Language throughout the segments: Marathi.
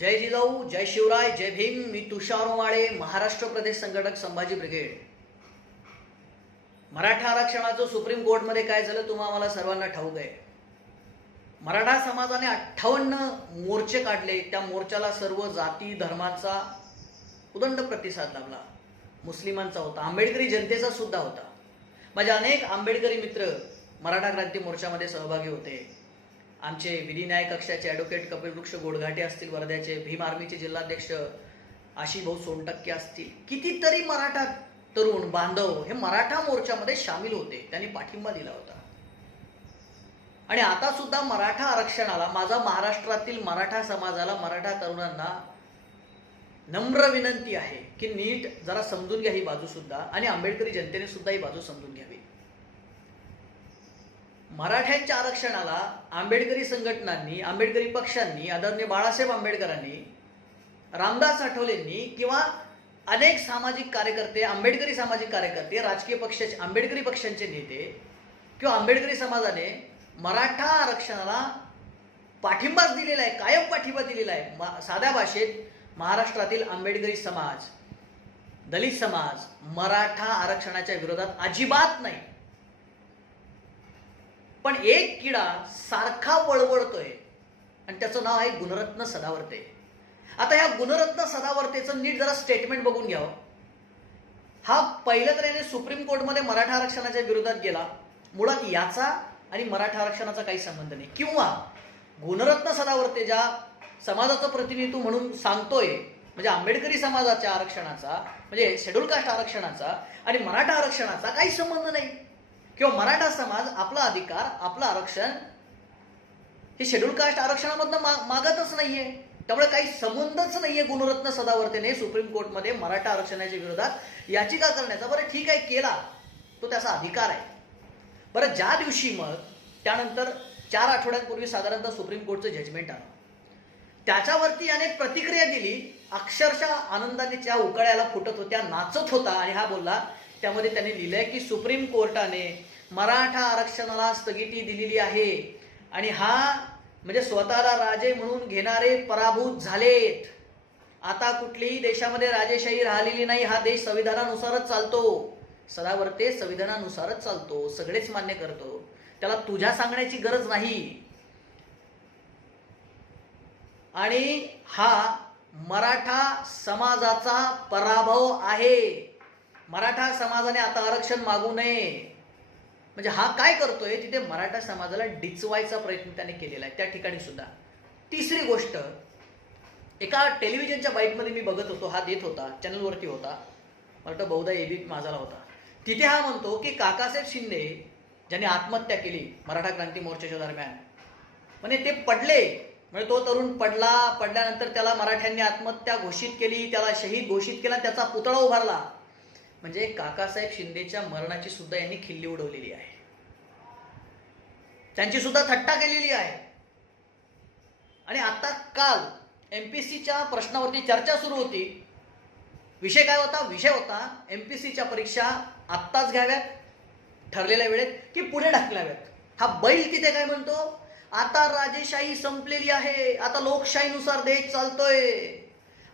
जय जिजाऊ जय शिवराय जय भीम मी तुषार माळे महाराष्ट्र प्रदेश संघटक संभाजी ब्रिगेड. मराठा आरक्षणाचं सुप्रीम कोर्टमध्ये काय झालं तुम्हा आम्हाला सर्वांना ठाऊक आहे. मराठा समाजाने अठ्ठावन्न मोर्चे काढले त्या मोर्चाला सर्व जाती धर्माचा उदंड प्रतिसाद लाभला. मुस्लिमांचा होता आंबेडकरी जनतेचा सुद्धा होता. माझे अनेक आंबेडकरी मित्र मराठा क्रांती मोर्चामध्ये सहभागी होते. आमचे विधिन्याय कक्षाचे ॲडव्होकेट कपिल वृक्ष गोडघाटे असतील वर्ध्याचे भीम आर्मीचे जिल्हाध्यक्ष आशिभाऊ सोनटक्के असतील. कितीतरी मराठा तरुण बांधव हे मराठा मोर्चामध्ये सामील होते. त्यांनी पाठिंबा दिला होता. आणि आता सुद्धा मराठा आरक्षणाला माझा महाराष्ट्रातील मराठा समाजाला मराठा तरुणांना नम्र विनंती आहे की नीट जरा समजून घ्या ही बाजू सुद्धा. आणि आंबेडकरी जनतेने सुद्धा ही बाजू समजून घ्यावी. मराठ्यांच्या आरक्षणाला आंबेडकरी संघटनांनी आंबेडकरी पक्षांनी आदरणीय बाळासाहेब आंबेडकरांनी रामदास आठवलेंनी किंवा अनेक सामाजिक कार्यकर्ते आंबेडकरी सामाजिक कार्यकर्ते राजकीय पक्षाचे आंबेडकरी पक्षांचे नेते किंवा आंबेडकरी समाजाने मराठा आरक्षणाला पाठिंबाच दिलेला आहे कायम पाठिंबा दिलेला आहे. मा- साध्या भाषेत महाराष्ट्रातील आंबेडकरी समाज दलित समाज मराठा आरक्षणाच्या विरोधात अजिबात नाही. पण एक किडा सारखा वळवळतोय आणि त्याचं नाव आहे गुणरत्न सदावर्ते. आता ह्या गुणरत्न सदावर्तेचं नीट जरा स्टेटमेंट बघून घ्यावं हो. हा पहिल्या तऱ्हेने सुप्रीम कोर्टमध्ये मराठा आरक्षणाच्या विरोधात गेला. मुळात याचा आणि मराठा आरक्षणाचा काही संबंध नाही. किंवा गुणरत्न सदावर्ते ज्या समाजाचं प्रतिनिधित्व म्हणून सांगतोय म्हणजे आंबेडकरी समाजाच्या आरक्षणाचा म्हणजे शेड्यूल कास्ट आरक्षणाचा आणि मराठा आरक्षणाचा काही संबंध नाही. किंवा मराठा समाज आपला अधिकार आपलं आरक्षण हे शेड्यूल कास्ट आरक्षणामधनं मा मागतच नाहीये. त्यामुळे काही संबंधच नाहीये गुणरत्न सदावर्तेने सुप्रीम कोर्टमध्ये मराठा आरक्षणाच्या विरोधात. याचिका करण्याचा बरं ठीक आहे केला. तो त्याचा अधिकार आहे. बरं ज्या दिवशी मग त्यानंतर चार आठवड्यांपूर्वी साधारणतः सुप्रीम कोर्टचं जजमेंट आलं. त्याच्यावरती अनेक प्रतिक्रिया दिली. अक्षरशः आनंदाने त्या उकळ्याला फुटत होत्या नाचत होता आणि हा बोलला त्यामध्ये त्यांनी लिहिलंय की सुप्रीम कोर्टाने मराठा आरक्षणाला स्थगिती दिलेली आहे. आणि हा म्हणजे स्वतःला राजे म्हणून घेणारे पराभूत झालेत. आता कुठलीही देशामध्ये राजेशाही राहिलेली नाही हा देश संविधानानुसारच चालतो. सदावर्ते संविधानानुसारच चालतो सगळेच मान्य करतो. त्याला तुझ्या सांगण्याची गरज नाही. आणि हा मराठा समाजाचा पराभव आहे. मराठा समाजाने आता आरक्षण मागू नये. म्हणजे हा काय करतोय? तिथे मराठा समाजाला डिचवायचा प्रयत्न त्याने केलेला आहे. त्या ठिकाणी सुद्धा. तिसरी गोष्ट एका टेलिव्हिजनच्या बाईकमध्ये मी बघत होतो. हा देत होता चॅनलवरती होता. मला वाटतं बहुधा एबी माझाला होता. तिथे हा म्हणतो की काकासाहेब शिंदे ज्यांनी आत्महत्या केली मराठा क्रांती मोर्चाच्या दरम्यान म्हणजे ते पडले. म्हणजे तो तरुण पडला पडल्यानंतर त्याला मराठ्यांनी आत्महत्या घोषित केली त्याला शहीद घोषित केला त्याचा पुतळा उभारला. म्हणजे काकासाहेब शिंदेच्या मरणाची सुद्धा यांनी खिल्ली उडवलेली आहे. त्यांची सुद्धा थट्टा केलेली आहे. आणि आता काल एम पी सीच्या प्रश्नावरती चर्चा सुरू होती. विषय काय होता? विषय होता एम पी सीच्या परीक्षा आत्ताच घ्याव्यात ठरलेल्या वेळेत की पुढे ढकलाव्यात. हा बैल तिथे काय म्हणतो? आता राजेशाही संपलेली आहे. आता लोकशाहीनुसार देश चालतोय.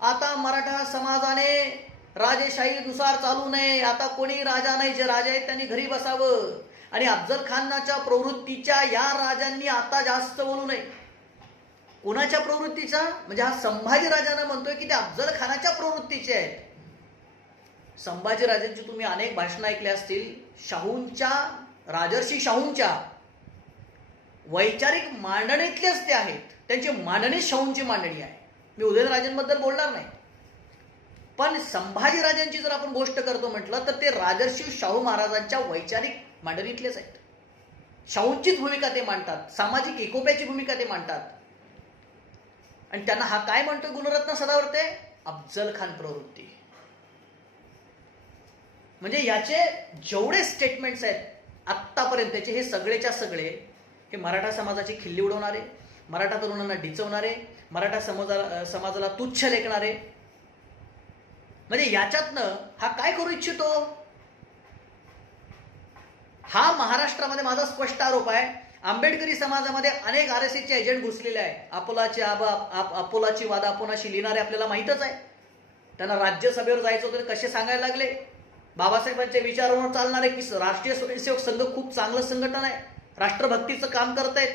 आता मराठा समाजाने राजेशाही दुसार चालू नये. आता कोणी राजा नाही जे राजा आहेत त्यांनी घरी बसावं. आणि अफजल खानाच्या प्रवृत्तीच्या या राजांनी आता जास्त बोलू नये. कोणाच्या प्रवृत्तीचा? म्हणजे हा संभाजी राजानं म्हणतोय की ते अफजल खानाच्या प्रवृत्तीचे आहेत. संभाजी राजांची तुम्ही अनेक भाषणं ऐकली असतील. शाहूंच्या राजर्षी शाहूंच्या वैचारिक मांडणीतलेच ते आहेत. त्यांची मांडणी शाहूंची मांडणी आहे. मी उदयनराजेंबद्दल बोलणार नाही. पण संभाजीराजांची जर आपण गोष्ट करतो म्हटलं तर ते राजर्षी शाहू महाराजांच्या वैचारिक मांडणीतलेच आहेत. शाहूंचीच भूमिका ते मांडतात सामाजिक एकोप्याची भूमिका ते मांडतात. आणि त्यांना हा काय म्हणतोय गुणरत्न सदावरते? अफजल खान प्रवृत्ती. म्हणजे याचे जेवढे स्टेटमेंट्स आहेत आत्तापर्यंतचे हे सगळेच्या सगळे हे मराठा समाजाची खिल्ली उडवणारे मराठा तरुणांना डिचवणारे मराठा समाजाला समाजाला तुच्छ लेखणारे म्हणजे याच्यातनं हा काय करू इच्छितो? हा महाराष्ट्रामध्ये माझा स्पष्ट आरोप आहे. आंबेडकरी समाजामध्ये अनेक आर एस एसचे एजंट घुसलेले आहे अपोलाची आबा आप अपोलाची वादा अपोनाशी लिहिणारे आपल्याला माहीतच आहे. त्यांना राज्यसभेवर जायचं होतं कसे सांगायला लागले? बाबासाहेबांच्या विचारावर चालणारे की राष्ट्रीय स्वयंसेवक संघ खूप चांगलं संघटन आहे. राष्ट्रभक्तीचं काम करतायत.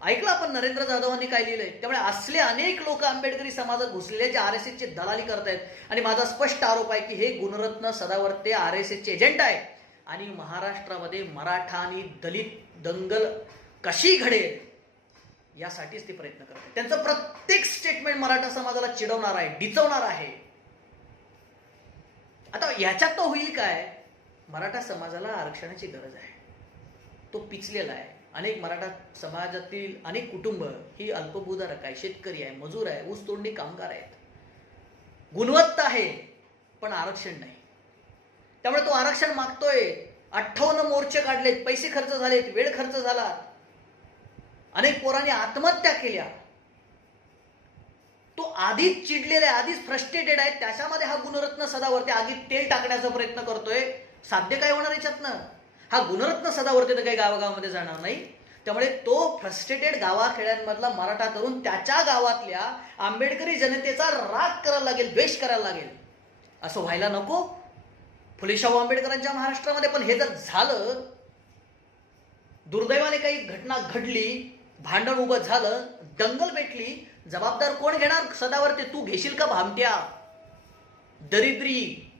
ऐकलं आपण नरेंद्र जाधवांनी काय लिहिलंय? त्यामुळे असले अनेक लोक आंबेडकरी समाजात घुसलेले जे आर एस एसचे दलाली करतायत आणि माझा स्पष्ट आरोप आहे की हे गुणरत्न सदावर्ते आर एस एसचे एजंट आहे आणि महाराष्ट्रामध्ये मराठा आणि दलित दंगल कशी घडेल यासाठीच ते प्रयत्न करतात त्यांचं प्रत्येक स्टेटमेंट मराठा समाजाला चिडवणार आहे डिचवणार आहे. आता याच्यात तो होईल काय? मराठा समाजाला आरक्षणाची गरज आहे. तो पिचलेला आहे. अनेक मराठा समाजातील अनेक कुटुंब ही अल्पभूधारक आहे शेतकरी आहे मजूर आहे ऊस तोडणी कामगार आहेत. गुणवत्ता आहे पण आरक्षण नाही. त्यामुळे तो आरक्षण मागतोय. अठ्ठावन्न मोर्चे काढलेत पैसे खर्च झालेत वेळ खर्च झाला. अनेक पोरांनी आत्महत्या केल्या. तो आधीच चिडलेला आहे आधीच फ्रस्ट्रेटेड आहे. त्याच्यामध्ये हा गुणरत्न सदावरती आगीत तेल टाकण्याचा प्रयत्न करतोय. साध्य काय होणार याच्यातनं? हा गुणरत्न सदावर्ती तर काही गावागावामध्ये जाणार नाही. त्यामुळे तो फ्रस्ट्रेटेड गावाखेड्यांमधला मराठा तरुण त्याच्या गावातल्या आंबेडकरी जनतेचा राग करायला लागेल द्वेष करायला लागेल. असं व्हायला नको. फुलेशाहू आंबेडकरांच्या महाराष्ट्रामध्ये पण हे जर झालं दुर्दैवाने काही घटना घडली भांडण उभं झालं दंगल पेटली जबाबदार कोण घेणार? सदावरती तू घेशील का भामट्या? दरिद्री.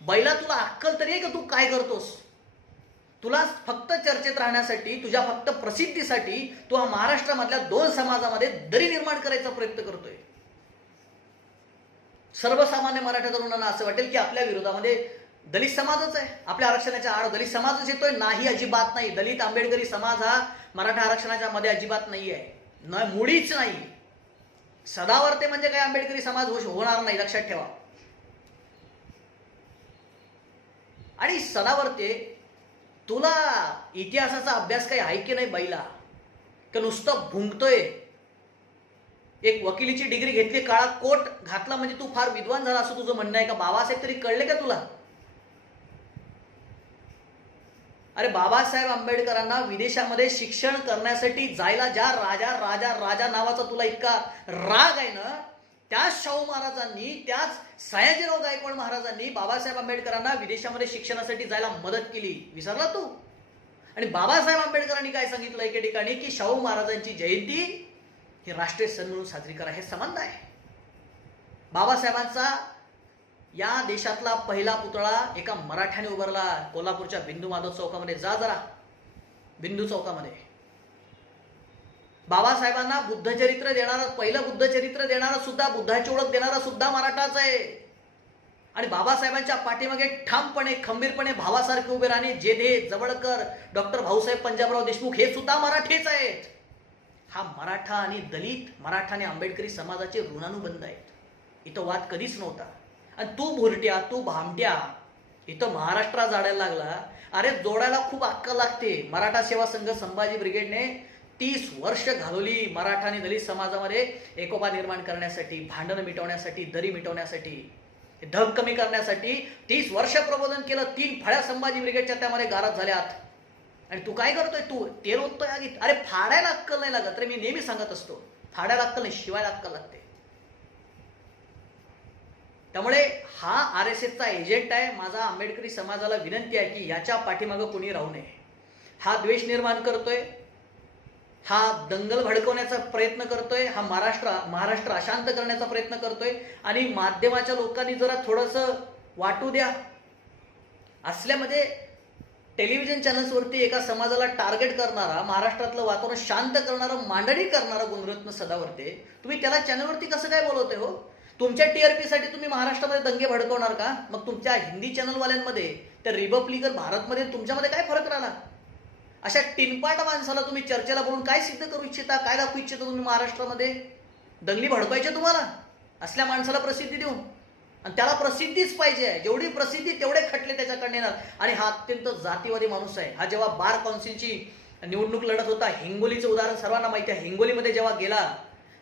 बैला तुला अक्कल तरी आहे का तू? काय करतोस? तुला फक्त चर्चेत राहण्यासाठी तुझ्या फक्त प्रसिद्धीसाठी तू हा महाराष्ट्रामधल्या दोन समाजामध्ये दरी निर्माण करायचा प्रयत्न करतोय. सर्वसामान्य मराठा तरुणांना असं वाटेल की आपल्या विरोधामध्ये दलित समाजच आहे. आपल्या आरक्षणाच्या आड दलित समाजच येतोय. नाही अजिबात नाही. दलित आंबेडकरी समाज हा मराठा आरक्षणाच्या मध्ये अजिबात नाही आहे न मुळीच नाही. सदावर्ते म्हणजे काय? आंबेडकरी समाज होणार नाही. लक्षात ठेवा. आणि सदावर्ते तुला इतिहासाचा अभ्यास काही आहे की नाही बैला का नुसतं भुंकतोय एक वकिलीची डिग्री घेतली काळात कोट घातला म्हणजे तू फार विद्वान झाला असं तुझं म्हणणं आहे का? बाबासाहेब तरी कळले का तुला? अरे बाबासाहेब आंबेडकरांना विदेशामध्ये शिक्षण करण्यासाठी जायला ज्या राजा राजा राजा नावाचा तुला इतका राग आहे ना त्याच शाहू महाराजांनी त्याच सयाजीराव गायकवाड महाराजांनी बाबासाहेब आंबेडकरांना विदेशामध्ये शिक्षणासाठी जायला मदत केली. विसरला तू? आणि बाबासाहेब आंबेडकरांनी काय सांगितलं एके ठिकाणी? की शाहू महाराजांची जयंती ही राष्ट्रीय सण म्हणून साजरी करा हे संबंध आहे. बाबासाहेबांचा या देशातला पहिला पुतळा एका मराठ्याने उभारला. कोल्हापूरच्या बिंदू माधव चौकामध्ये. जा जरा. बिंदू चौकामध्ये. बाबासाहेबांना बुद्धचरित्र देणारा पहिलं बुद्धचरित्र देणारा सुद्धा बुद्धाची ओळख देणारा सुद्धा मराठाच आहे. आणि बाबासाहेबांच्या पाठीमागे ठामपणे खंबीरपणे भावासारखे उभे राहणे जेधे जवळकर डॉक्टर भाऊसाहेब पंजाबराव देशमुख हे सुद्धा मराठीच आहेत. हा मराठा आणि दलित मराठा आणि आंबेडकरी समाजाचे ऋणानुबंध आहेत. इथं वाद कधीच नव्हता. आणि तू भुरट्या तू भामट्या इथं महाराष्ट्रात जाडायला लागला. अरे जोडायला खूप अक्कल लागते. मराठा सेवा संघ संभाजी ब्रिगेडने तीस वर्ष घालवली मराठा आणि दलित समाजामध्ये एकोपा निर्माण करण्यासाठी भांडणं मिटवण्यासाठी दरी मिटवण्यासाठी ढग कमी करण्यासाठी तीस वर्ष प्रबोधन केलं तीन फळ्या संभाजी ब्रिगेडच्या त्यामध्ये गारात झाल्यात. आणि तू काय करतोय? तू तेल ओततोय आगीत? अरे फाडायला अक्कल नाही लागत रे मी नेहमी सांगत असतो. फाडायला अक्कल नाही शिवायला अक्कल लागते. त्यामुळे हा आर एस एसचा एजंट आहे. माझा आंबेडकरी समाजाला विनंती आहे की याच्या पाठीमागं कोणी राहू नये. हा द्वेष निर्माण करतोय. हा दंगल भडकवण्याचा प्रयत्न करतोय हा महाराष्ट्र महाराष्ट्र अशांत करण्याचा प्रयत्न करतोय आणि माध्यमाच्या लोकांनी जरा थोडंसं वाटू द्या. असल्यामध्ये टेलिव्हिजन चॅनल्सवरती एका समाजाला टार्गेट करणारा महाराष्ट्रातलं वातावरण शांत करणारा मांडणी करणारा गुणरत्न सदावरते तुम्ही त्याला चॅनलवरती कसं काय बोलवते हो? तुमच्या टीआरपीसाठी तुम्ही महाराष्ट्रामध्ये दंगे भडकवणार का? मग तुमच्या हिंदी चॅनलवाल्यांमध्ये त्या रिपब्लिकन भारतमध्ये तुमच्यामध्ये काय फरक राहिला? अशा टिनपाट माणसाला तुम्ही चर्चेला बोलून काय सिद्ध करू इच्छिता? काय दाखवू इच्छिता तुम्ही महाराष्ट्रामध्ये? दंगली भडकायच्या तुम्हाला? असल्या माणसाला प्रसिद्धी देऊन. आणि त्याला प्रसिद्धीच पाहिजे आहे. जेवढी प्रसिद्धी तेवढे खटले त्याच्याकडे येणार. आणि हा अत्यंत जातीवादी माणूस आहे. हा जेव्हा बार काउन्सिलची निवडणूक लढत होता हिंगोलीचं उदाहरण सर्वांना माहिती आहे. हिंगोलीमध्ये जेव्हा गेला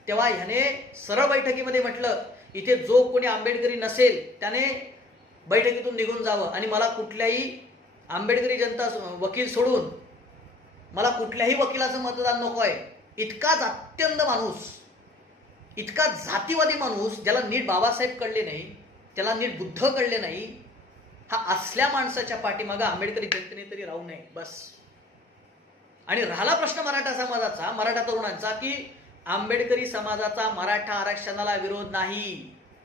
तेव्हा ह्याने सरळ बैठकीमध्ये म्हटलं इथे जो कोणी आंबेडकरी नसेल त्याने बैठकीतून निघून जावं. आणि मला कुठल्याही आंबेडकरी जनता वकील सोडून मला कुठल्याही वकिलाचं मतदान नको आहे. इतकाच अत्यंत माणूस इतका जातीवादी माणूस ज्याला नीट बाबासाहेब कळले नाही त्याला नीट बुद्ध कळले नाही हा असल्या माणसाच्या पाठीमागं आंबेडकरी जनतेने तरी राहू नये बस. आणि राहिला प्रश्न मराठा समाजाचा मराठा तरुणांचा की आंबेडकरी समाजाचा मराठा आरक्षणाला विरोध नाही.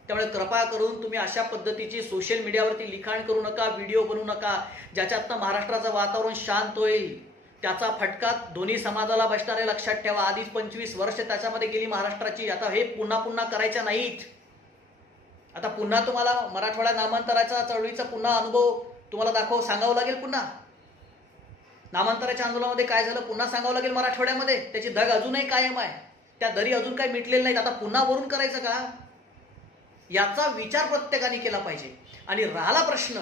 त्यामुळे कृपा करून तुम्ही अशा पद्धतीची सोशल मीडियावरती लिखाण करू नका व्हिडिओ बनवू नका ज्याच्यातनं महाराष्ट्राचं वातावरण शांत होईल. त्याचा फटका दोन्ही समाजाला बसणार आहे लक्षात ठेवा. आधीच पंचवीस वर्ष त्याच्यामध्ये गेली महाराष्ट्राची. आता हे पुन्हा पुन्हा करायच्या नाहीत. आता पुन्हा तुम्हाला मराठवाडा नामांतराचा चळवळीचा पुन्हा अनुभव तुम्हाला दाखव सांगावं लागेल पुन्हा? नामांतराच्या आंदोलनामध्ये काय झालं पुन्हा सांगावं लागेल मराठवाड्यामध्ये? त्याची धग अजूनही कायम आहे. त्या दरी अजून काही मिटलेल्या नाहीत. आता पुन्हा वरून करायचं का? याचा विचार प्रत्येकाने केला पाहिजे. आणि राहिला प्रश्न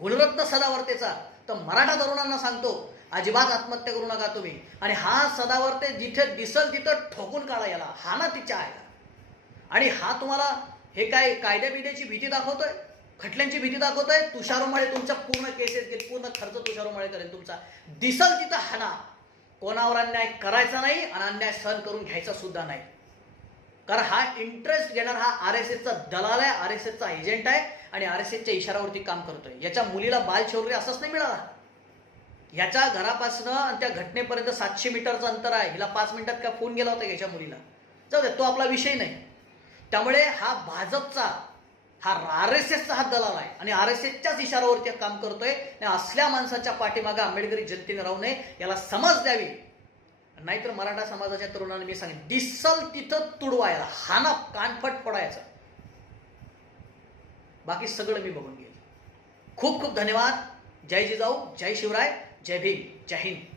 गुणरत्न सदावर्तेचा तर मराठा तरुणांना सांगतो अजिबात आत्महत्या करू नका तुम्ही. आणि हा सदावर्ते जिथे दिसल तिथं ठोकून काढा याला. हा ना तिच्या आहे आणि हा तुम्हाला हे काय कायद्या बिद्याची भीती दाखवतोय? खटल्यांची भीती दाखवतोय? तुषारोमाळे तुमचा पूर्ण केसेस घेईल पूर्ण खर्च तुषारोमाळे करेल तुमचा. दिसल तिथं हाना कोणावर अन्याय करायचा नाही आणि अन्याय सहन करून घ्यायचा सुद्धा नाही. कारण हा इंटरेस्ट घेणार हा आर एस एसचा दलाल आहे आर एस एसचा एजंट आहे आणि आर एस एसच्या इशारावरती काम करतोय. याच्या मुलीला बाल शौर्य असंच नाही मिळाला. ह्याच्या घरापासनं आणि त्या घटनेपर्यंत सातशे मीटरचं अंतर आहे. हिला पाच मिनिटात का फोन गेला होता याच्या मुलीला? जाऊ दे तो आपला विषय नाही. त्यामुळे हा भाजपचा हा आर एस एसचा हा दलाल आहे आणि आर एस एसच्याच इशारावरती काम करतोय आणि असल्या माणसाच्या पाठीमागे आंबेडकरी जनतेने राहू नये याला समज द्यावी. नाहीतर मराठा समाजाच्या तरुणांनी मी सांगेन दिसल तिथं तुडवायला हाना कानफट पडायचं बाकी सगळं मी बघून घेईल. खूप खूप धन्यवाद. जय जिजाऊ जय शिवराय. जय भीम जय हिंद.